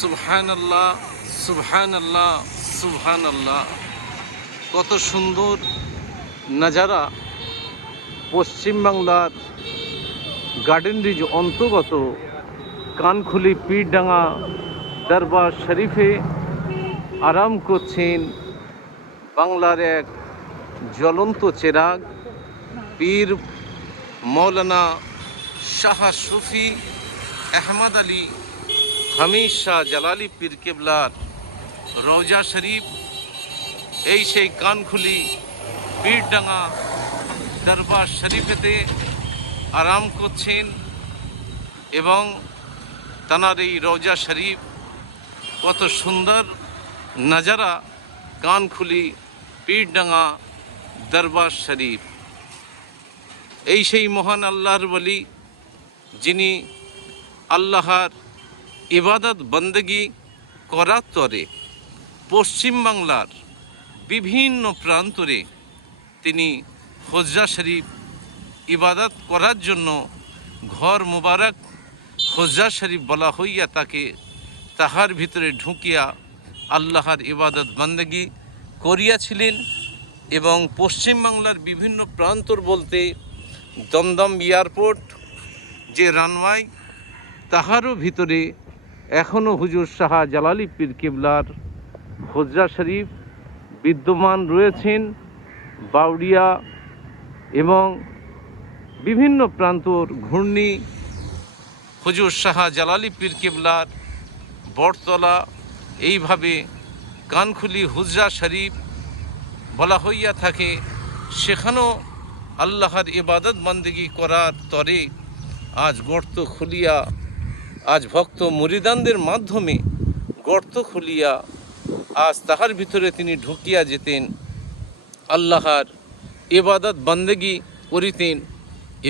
সুবহানাল্লাহ, সুবহানাল্লাহ, সুবহানাল্লাহ। কত সুন্দর নাজারা পশ্চিমবাংলার গার্ডেন রিজ অন্তর্গত কানখুলি পীরডাঙ্গা দরবার শরীফে আরাম করছেন বাংলার এক জ্বলন্ত চেরাগ পীর মৌলানা শাহ সুফি আহমদ আলী হামিদ শাহ জালালি পীর কেবলার রওজা শরীফ। এই সেই কানখুলি পীরডাঙ্গা দরবার শরীফেতে আরাম করছেন এবং তানার এই রওজা শরীফ কত সুন্দর নাজারা কানখুলি পীরডাঙ্গা দরবার শরীফ। এই সেই মহান আল্লাহর বলি যিনি আল্লাহর ইবাদত বন্দেগি করার তরে পশ্চিমবাংলার বিভিন্ন প্রান্তরে তিনি হজ্জা শরীফ ইবাদত করার জন্য ঘর মুবারক হজ্জা শরীফ বলা হইয়া তাকে তাহার ভিতরে ঢুকিয়া আল্লাহর ইবাদত বন্দেগি করিয়াছিলেন। এবং পশ্চিমবাংলার বিভিন্ন প্রান্তর বলতে দমদম এয়ারপোর্ট যে রানওয়ে তাহারও ভিতরে এখনও হুজুর শাহ জালালি পীর কেবলার হজ্জা শরীফ বিদ্যমান রয়েছেন। বাউড়িয়া এবং বিভিন্ন প্রান্তর ঘূর্ণি হুজুর শাহ জালালি পীর কেবলার বটতলা এইভাবে কানখুলি হজ্জা শরীফ বলা হইয়া থাকে। সেখানেও আল্লাহর ইবাদত বন্দেগি করার তরে আজ গর্ত খুলিয়া আজ ভক্ত মুরিদানদের মাধ্যমে গর্ত খুলিয়া আজ তাহার ভিতরে তিনি ঢুকিয়া যেতেন, আল্লাহর ইবাদত বন্দেগি করিতেন।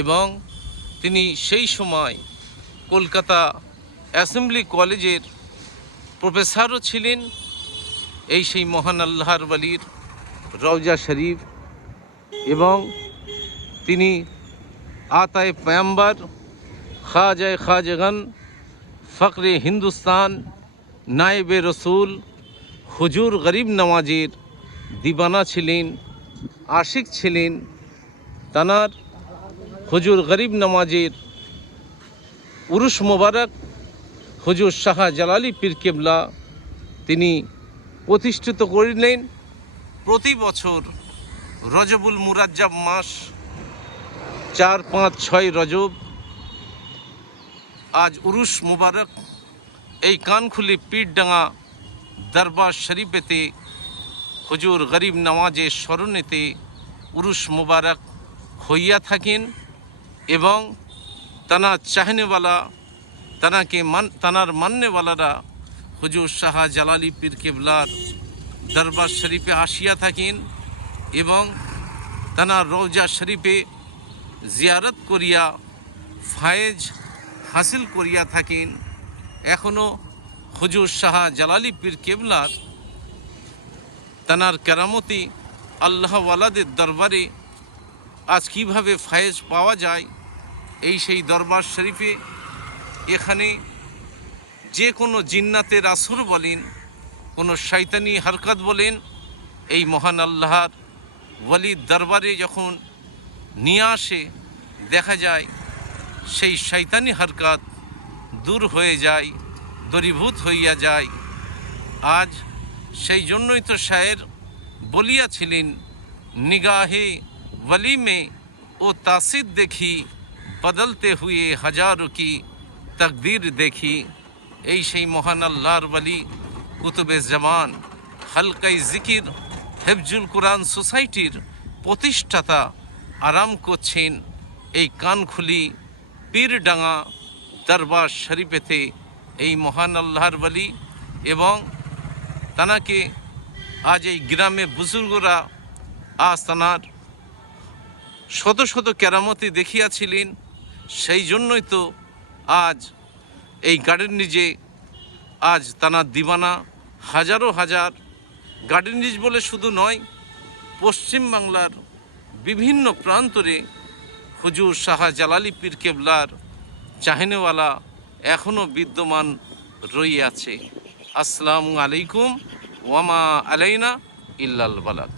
এবং তিনি সেই সময় কলকাতা অ্যাসেম্বলি কলেজের প্রফেসরও ছিলেন। এই সেই মহান আল্লাহর ওয়ালির রওজা শরীফ এবং তিনি আতায়ে পয়গম্বর খাজায়ে খাজাগান ফকরে হিন্দুস্তান নায়েবে রসুল হুজুর গরিব নওয়াজের দিবানা ছিলেন, আশিক ছিলেন। তানার হুজুর গরিব নওয়াজের উরুস মোবারক হুজুর শাহ জালালি পীর কেবলা তিনি প্রতিষ্ঠিত করিলেন। প্রতি বছর রজবুল মুরাজ্জাব মাস 4, 5, 6 রজব আজ উরুস মুবারক এই কানখুলি পীরডাঙ্গা দরবার শরীফেতে হুজুর গরিব নওয়াজের স্মরণেতে উরুস মুবারক হইয়া থাকেন। এবং তানা চাহনেওয়ালা তানার মান্যওয়ালারা হুজুর শাহ জালালি পীর কেবলার দরবার শরীফে আসিয়া থাকেন এবং তানার রওজা শরীফে জিয়ারত করিয়া ফায়েজ হাসিল করিয়া থাকেন। এখনও হুজুর শাহ জালালি পীর কেবলার তানার কেরামতি আল্লাহওয়ালাদের দরবারে আজ কীভাবে ফায়েজ পাওয়া যায় এই সেই দরবার শরীফে এখানে যে কোনো জিন্নাতের আসর বলেন, কোনো শয়তানি হরকত বলেন, এই মহান আল্লাহর ওয়ালির দরবারে যখন নিয়ে আসে দেখা যায় সেই শয়তানি হরকত দূর হয়ে যায়, দূরীভূত হইয়া যায়। আজ সেই জন্যই তো শায়ের বলিয়াছিলেন, নিগাহে ওয়ালি মে ও তাসিদ দেখি বদলতে হুয়ে হাজারো কি তকদির দেখি। এই সেই মহান আল্লাহর ওয়ালি কুতুবে জামান হালকাই জিকির হেফজুল কোরআন সোসাইটির প্রতিষ্ঠাতা আরাম করছেন এই কানখুলি পীরডাঙ্গা দরবার শরীফেতে এই মহান আল্লাহর ওয়ালি। এবং তানাকে আজ এই গ্রামে বুজুর্গরা আজ তানার শত শত কেরামতি দেখিয়াছিলেন। সেই জন্যই তো আজ এই গার্ডেন রিজে আজ তানার দিবানা হাজারো হাজার। গার্ডেন রিজ বলে শুধু নয়, পশ্চিমবাংলার বিভিন্ন প্রান্তরে হুজুর শাহ জালালি পীর কেবলার চাহনেওয়ালা এখনও বিদ্যমান রইয়াছে। আসসালামু আলাইকুম ওয়ামা আলাইনা ইল্লাল বালাগ।